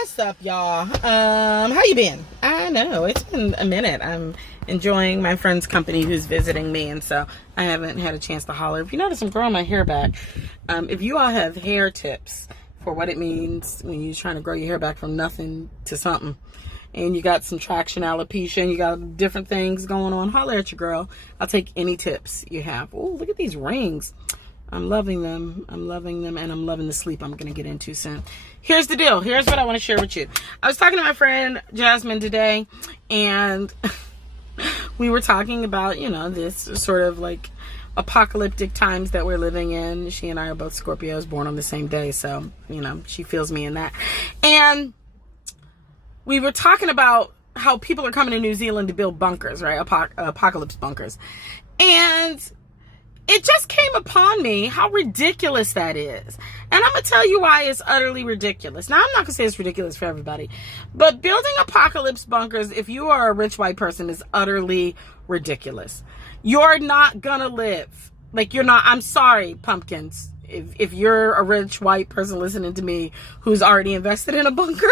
What's up, y'all? How you been? I know it's been a minute. I'm enjoying my friend's company who's visiting me, and so I haven't had a chance to holler. If you notice, I'm growing my hair back. If you all have hair tips for what it means when you're trying to grow your hair back from nothing to something, and you got some traction alopecia and you got different things going on, holler at your girl. I'll take any tips you have. Oh, look at these rings. I'm loving them. I'm loving them, and I'm loving the sleep I'm going to get into soon. Here's the deal. Here's what I want to share with you. I was talking to my friend Jasmine today, and we were talking about, you know, this sort of like apocalyptic times that we're living in. She and I are both Scorpios, born on the same day, so, you know, she feels me in that. And we were talking about how people are coming to New Zealand to build bunkers, right? Apocalypse bunkers. And it just came upon me how ridiculous that is. And I'm going to tell you why it's utterly ridiculous. Now, I'm not going to say it's ridiculous for everybody, but building apocalypse bunkers, if you are a rich white person, is utterly ridiculous. You're not going to live. Like, you're not. I'm sorry, pumpkins. If you're a rich white person listening to me who's already invested in a bunker,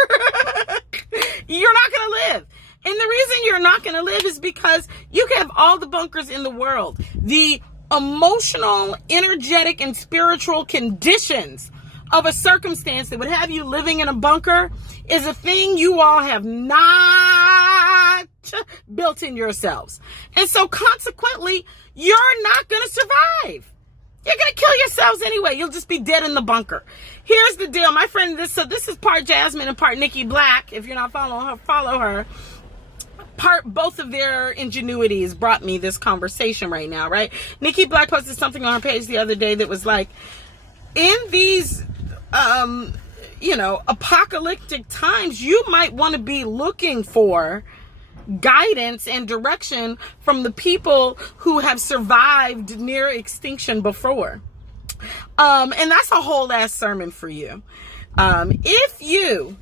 you're not going to live. And the reason you're not going to live is because you can have all the bunkers in the world. The emotional, energetic, and spiritual conditions of a circumstance that would have you living in a bunker is a thing you all have not built in yourselves. And so consequently, you're not going to survive. You're going to kill yourselves anyway. You'll just be dead in the bunker. Here's the deal. My friend, this is part Jasmine and part Nikki Black. If you're not following her, follow her. Both of their ingenuities brought me this conversation right now, right? Nikki Black posted something on her page the other day that was like, in these, apocalyptic times, you might want to be looking for guidance and direction from the people who have survived near extinction before. And that's a whole ass sermon for you. If you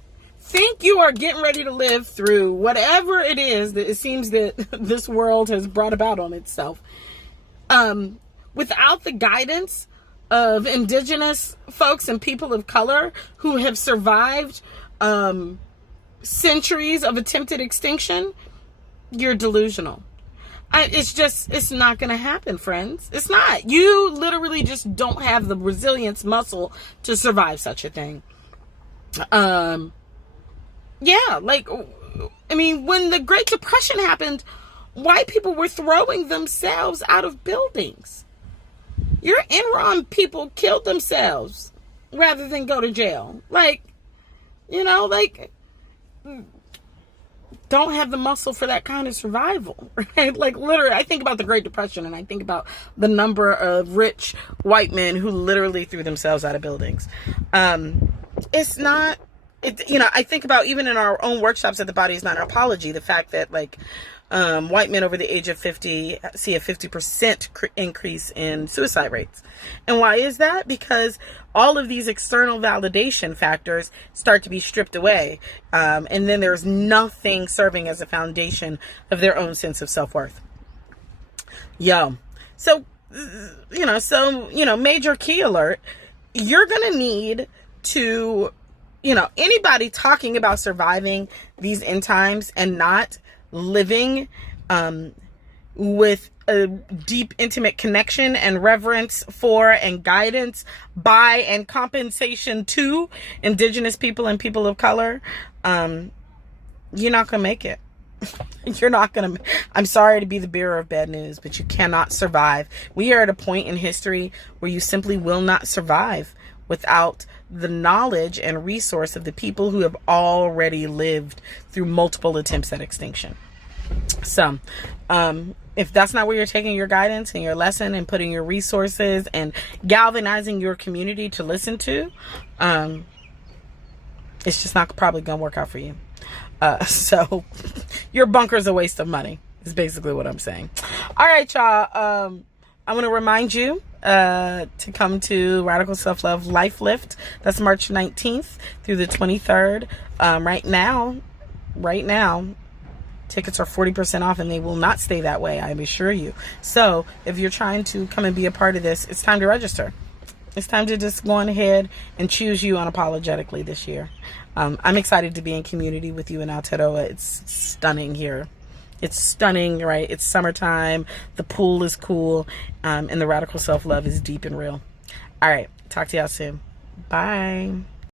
think you are getting ready to live through whatever it is that it seems that this world has brought about on itself, without the guidance of indigenous folks and people of color who have survived centuries of attempted extinction, you're delusional. It's not going to happen, friends. It's not. You literally just don't have the resilience muscle to survive such a thing. Yeah, like, I mean, when the Great Depression happened, white people were throwing themselves out of buildings. Your Enron people killed themselves rather than go to jail. Like, don't have the muscle for that kind of survival, right? Like, literally, I think about the Great Depression and I think about the number of rich white men who literally threw themselves out of buildings. It's not... I think about even in our own workshops at The Body Is Not an Apology, the fact that white men over the age of 50 see a 50% increase in suicide rates. And why is that? Because all of these external validation factors start to be stripped away. And then there's nothing serving as a foundation of their own sense of self-worth. So major key alert, you're going to need to... anybody talking about surviving these end times and not living with a deep, intimate connection and reverence for and guidance by and compensation to indigenous people and people of color, you're not going to make it. You're not going to... I'm sorry to be the bearer of bad news, but you cannot survive. We are at a point in history where you simply will not survive without the knowledge and resource of the people who have already lived through multiple attempts at extinction. So, if that's not where you're taking your guidance and your lesson and putting your resources and galvanizing your community to listen to, it's just not probably going to work out for you. So your bunker's a waste of money is basically what I'm saying. All right, y'all. I want to remind you to come to Radical Self-Love Life Lift. That's March 19th through the 23rd. Right now, tickets are 40% off, and they will not stay that way, I assure you. So if you're trying to come and be a part of this, it's time to register. It's time to just go on ahead and choose you unapologetically this year. I'm excited to be in community with you in Aotearoa. It's stunning here. It's stunning, right? It's summertime. The pool is cool. And the radical self-love is deep and real. All right. Talk to y'all soon. Bye.